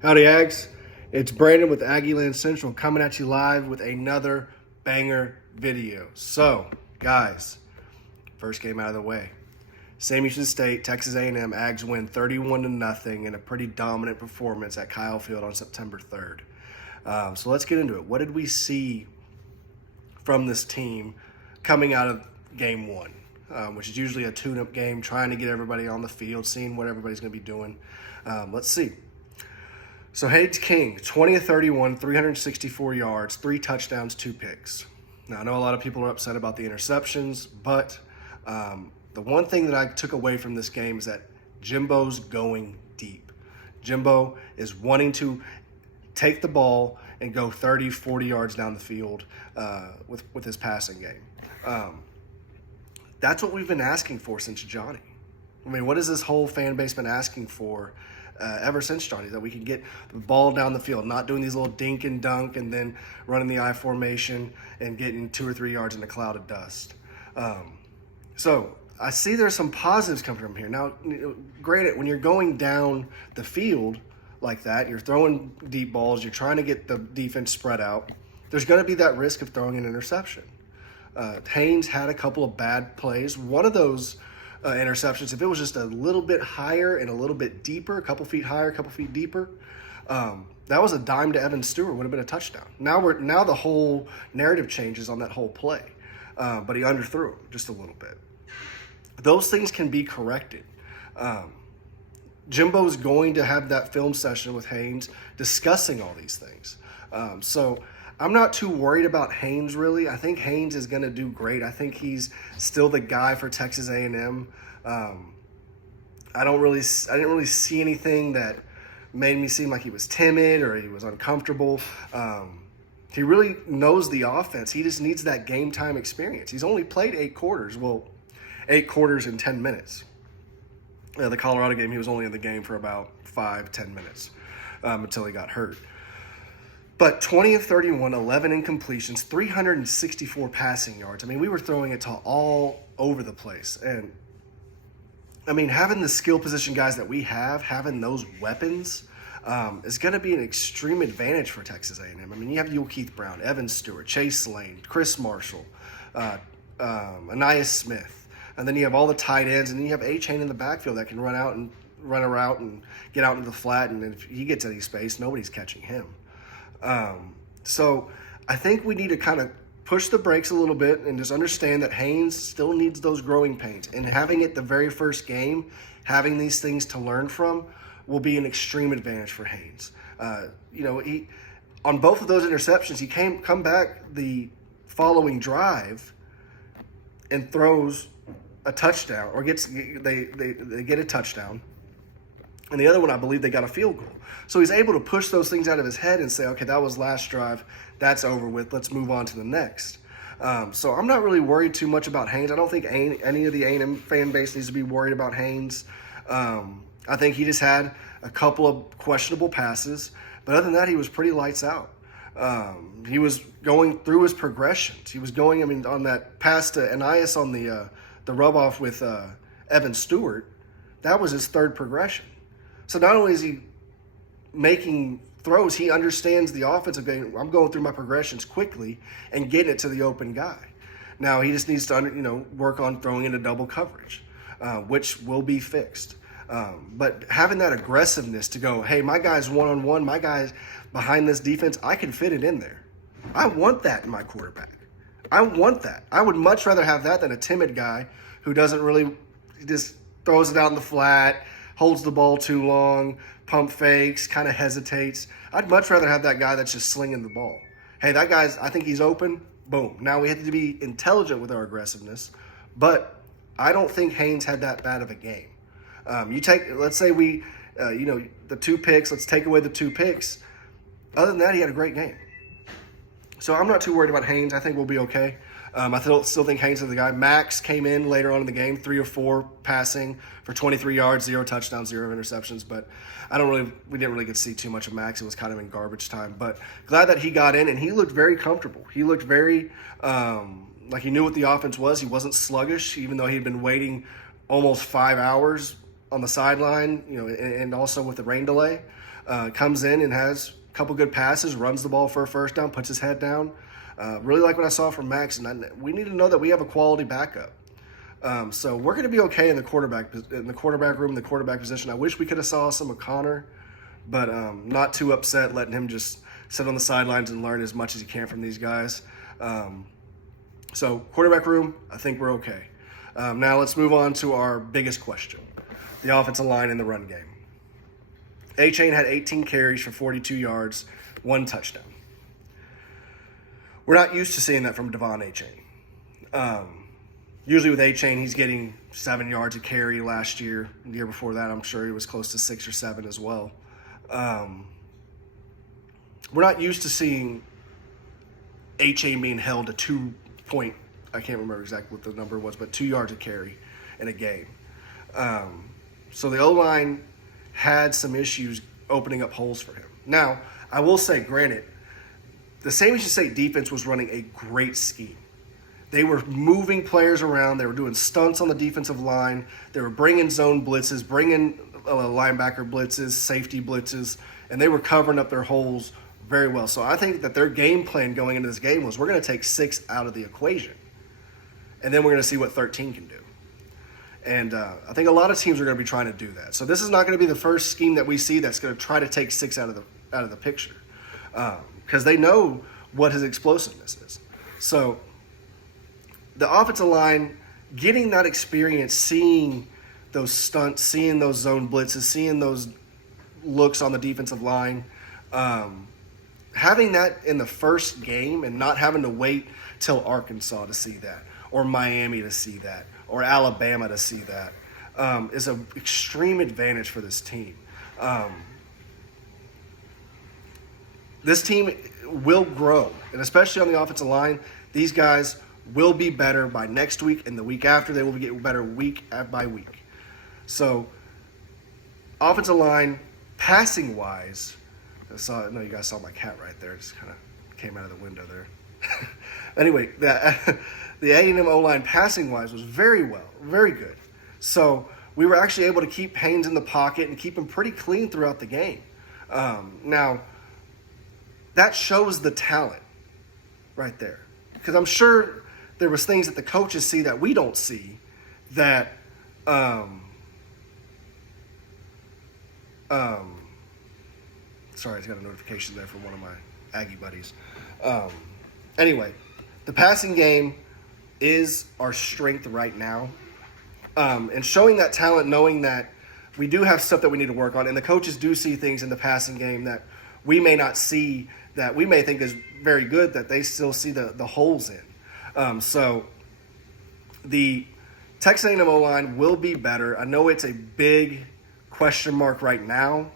Howdy, Aggs. It's Brandon with Aggie Land Central coming at you live with another banger video. So, guys, first game out of the way. Sam Houston State, Texas A&M, Aggs win 31-0 in a pretty dominant performance at Kyle Field on September 3rd. So let's get into it. What did we see from this team coming out of game one, which is usually a tune-up game, trying to get everybody on the field, seeing what everybody's going to be doing. Let's see. So Haynes King, 20 of 31, 364 yards, 3 touchdowns, 2 picks. Now, I know a lot of people are upset about the interceptions, but the one thing that I took away from this game is that Jimbo's going deep. Jimbo is wanting to take the ball and go 30, 40 yards down the field with his passing game. That's what we've been asking for since Johnny. I mean, what has this whole fan base been asking for ever since Johnny? That we can get the ball down the field, not doing these little dink and dunk and then running the I formation and getting 2 or 3 yards in a cloud of dust. So I see there's some positives coming from here. Now, granted, when you're going down the field like that, you're throwing deep balls, you're trying to get the defense spread out, there's going to be that risk of throwing an interception. Haynes had a couple of bad plays. One of those interceptions, if it was just a little bit higher and a little bit deeper, a couple feet higher, a couple feet deeper, that was a dime to Evan Stewart, would have been a touchdown. Now the whole narrative changes on that whole play, but he underthrew him just a little bit. Those things can be corrected. Jimbo's going to have that film session with Haynes discussing all these things. So I'm not too worried about Haynes, really. I think Haynes is going to do great. I think he's still the guy for Texas A&M. I didn't really see anything that made me seem like he was timid or he was uncomfortable. He really knows the offense. He just needs that game time experience. He's only played 8 quarters. Well, 8 quarters in 10 minutes. The Colorado game, he was only in the game for about 5-10 minutes until he got hurt. But 20 of 31, 11 incompletions, 364 passing yards. I mean, we were throwing it to all over the place. And, I mean, having the skill position guys that we have, having those weapons, is going to be an extreme advantage for Texas A&M. I mean, you have Keith Brown, Evan Stewart, Chase Lane, Chris Marshall, Anais Smith. And then you have all the tight ends, and then you have A-Chain in the backfield that can run a route and get out into the flat. And if he gets any space, nobody's catching him. So I think we need to kind of push the brakes a little bit and just understand that Haynes still needs those growing pains. And having it the very first game, having these things to learn from, will be an extreme advantage for Haynes. He on both of those interceptions, he come back the following drive and throws a touchdown, or they get a touchdown. And the other one, I believe they got a field goal. So he's able to push those things out of his head and say, okay, that was last drive. That's over with. Let's move on to the next. So I'm not really worried too much about Haynes. I don't think any of the A&M fan base needs to be worried about Haynes. I think he just had a couple of questionable passes. But other than that, he was pretty lights out. He was going through his progressions. He was going, on that pass to Anais on the rub-off with Evan Stewart, that was his 3rd progression. So not only is he making throws, he understands the offensive game. I'm going through my progressions quickly and getting it to the open guy. Now he just needs to work on throwing into double coverage, which will be fixed. But having that aggressiveness to go, hey, my guy's one-on-one, my guy's behind this defense, I can fit it in there. I want that in my quarterback. I want that. I would much rather have that than a timid guy who doesn't really, just throws it out in the flat, holds the ball too long, pump fakes, kind of hesitates. I'd much rather have that guy that's just slinging the ball. Hey, that guy's, I think he's open. Boom. Now we have to be intelligent with our aggressiveness, but I don't think Haynes had that bad of a game. Let's say the 2 picks, let's take away the 2 picks. Other than that, he had a great game. So I'm not too worried about Haynes. I think we'll be okay. I still think Haynes is the guy. Max came in later on in the game, 3 or 4 passing for 23 yards, 0 touchdowns, 0 interceptions. But we didn't really get to see too much of Max. It was kind of in garbage time. But glad that he got in, and he looked very comfortable. He looked very like he knew what the offense was. He wasn't sluggish, even though he had been waiting almost 5 hours on the sideline, and also with the rain delay. Comes in and has a couple good passes, runs the ball for a first down, puts his head down. Really like what I saw from Max, and we need to know that we have a quality backup. So we're going to be okay in the quarterback room, the quarterback position. I wish we could have saw some of Connor, but not too upset letting him just sit on the sidelines and learn as much as he can from these guys. So quarterback room, I think we're okay. Now let's move on to our biggest question, the offensive line in the run game. A-Chain had 18 carries for 42 yards, 1 touchdown. We're not used to seeing that from Devon A-Chain. Usually with A-Chain, he's getting 7 yards a carry last year. The year before that, I'm sure he was close to 6 or 7 as well. We're not used to seeing A-Chain being held to 2 point, I can't remember exactly what the number was, but 2 yards a carry in a game. So the O-line had some issues opening up holes for him. Now, I will say, granted, the St. Lucie State defense was running a great scheme. They were moving players around. They were doing stunts on the defensive line. They were bringing zone blitzes, bringing linebacker blitzes, safety blitzes, and they were covering up their holes very well. So I think that their game plan going into this game was we're going to take 6 out of the equation, and then we're going to see what 13 can do. And I think a lot of teams are going to be trying to do that. So this is not going to be the first scheme that we see that's going to try to take 6 out of the picture, because they know what his explosiveness is. So the offensive line, getting that experience, seeing those stunts, seeing those zone blitzes, seeing those looks on the defensive line, having that in the first game and not having to wait till Arkansas to see that, or Miami to see that, or Alabama to see that, is an extreme advantage for this team. This team will grow, and especially on the offensive line, these guys will be better by next week, and the week after they will be getting better week by week. So, offensive line, passing-wise, I know you guys saw my cat right there. It just kind of came out of the window there. Anyway, the A&M O-line passing-wise was very good. So, we were actually able to keep Haynes in the pocket and keep him pretty clean throughout the game. Now, that shows the talent right there. Because I'm sure there was things that the coaches see that we don't see that sorry, I got a notification there from one of my Aggie buddies. Anyway, the passing game is our strength right now. And showing that talent, knowing that we do have stuff that we need to work on, and the coaches do see things in the passing game that we may not see, that we may think is very good, that they still see the holes in. So the Texas A&M O-line will be better. I know it's a big question mark right now,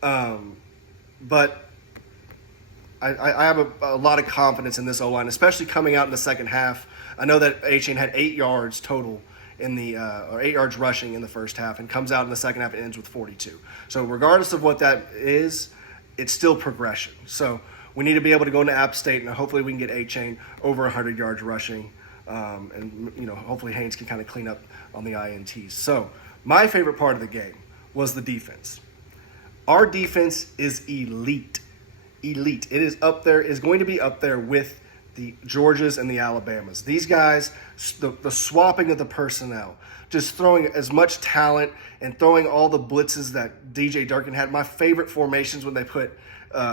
but I have a lot of confidence in this O-line, especially coming out in the second half. I know that A-Chain had 8 yards total in the or 8 yards rushing in the first half, and comes out in the second half and ends with 42. So regardless of what that is, it's still progression. So we need to be able to go into App State, and hopefully we can get A-Chain over 100 yards rushing, and hopefully Haynes can kind of clean up on the INTs. So my favorite part of the game was the defense. Our defense is elite. It is up there, is going to be up there with the Georgias and the Alabamas. These guys, the swapping of the personnel, just throwing as much talent and throwing all the blitzes that DJ Durkin had. My favorite formations when they put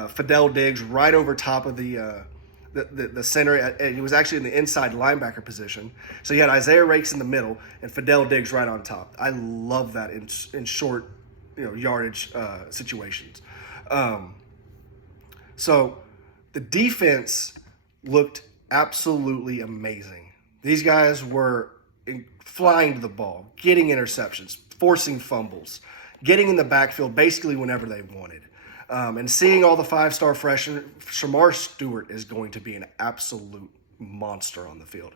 Fidel Diggs right over top of the center, and he was actually in the inside linebacker position. So you had Isaiah Rakes in the middle and Fidel Diggs right on top. I love that in short yardage situations. So the defense looked absolutely amazing. These guys were flying to the ball, getting interceptions, forcing fumbles, getting in the backfield basically whenever they wanted. And seeing all the 5-star freshmen, Shamar Stewart is going to be an absolute monster on the field.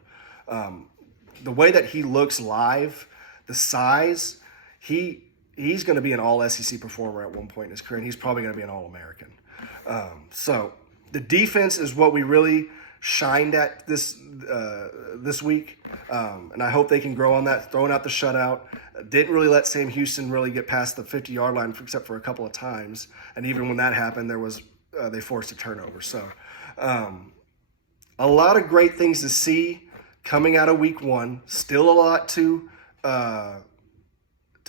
The way that he looks live, the size, he's going to be an all-SEC performer at one point in his career, and he's probably going to be an All-American. So the defense is what we really shined at this week, and I hope they can grow on that. Throwing out the shutout, didn't really let Sam Houston really get past the 50-yard line except for a couple of times, and even when that happened, they forced a turnover. So a lot of great things to see coming out of week one. Still a lot to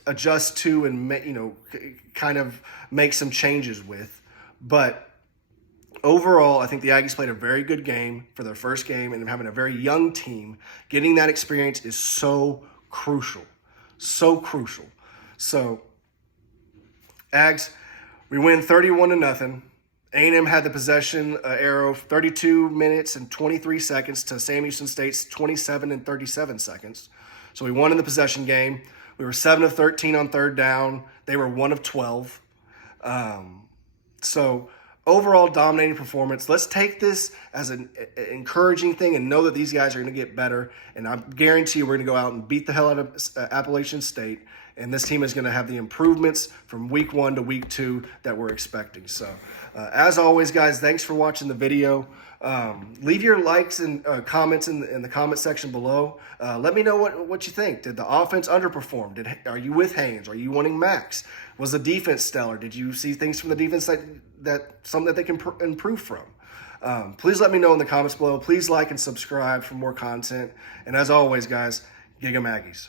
adjust to and kind of make some changes with, but overall, I think the Aggies played a very good game for their first game, and having a very young team, getting that experience is so crucial. So crucial. So, Ags, we win 31-0. A&M had the possession arrow 32 minutes and 23 seconds to Sam Houston State's 27 and 37 seconds. So we won in the possession game. We were 7 of 13 on third down. They were 1 of 12. So overall dominating performance. Let's take this as an encouraging thing and know that these guys are going to get better. And I guarantee you we're going to go out and beat the hell out of Appalachian State. And this team is going to have the improvements from week 1 to week 2 that we're expecting. So as always, guys, thanks for watching the video. Leave your likes and comments in the comment section below. Let me know what you think. Did the offense underperform? Are you with Haynes? Are you wanting Max? Was the defense stellar? Did you see things from the defense that something that they can improve from? Please let me know in the comments below. Please like and subscribe for more content. And as always, guys, Gig 'em Aggies.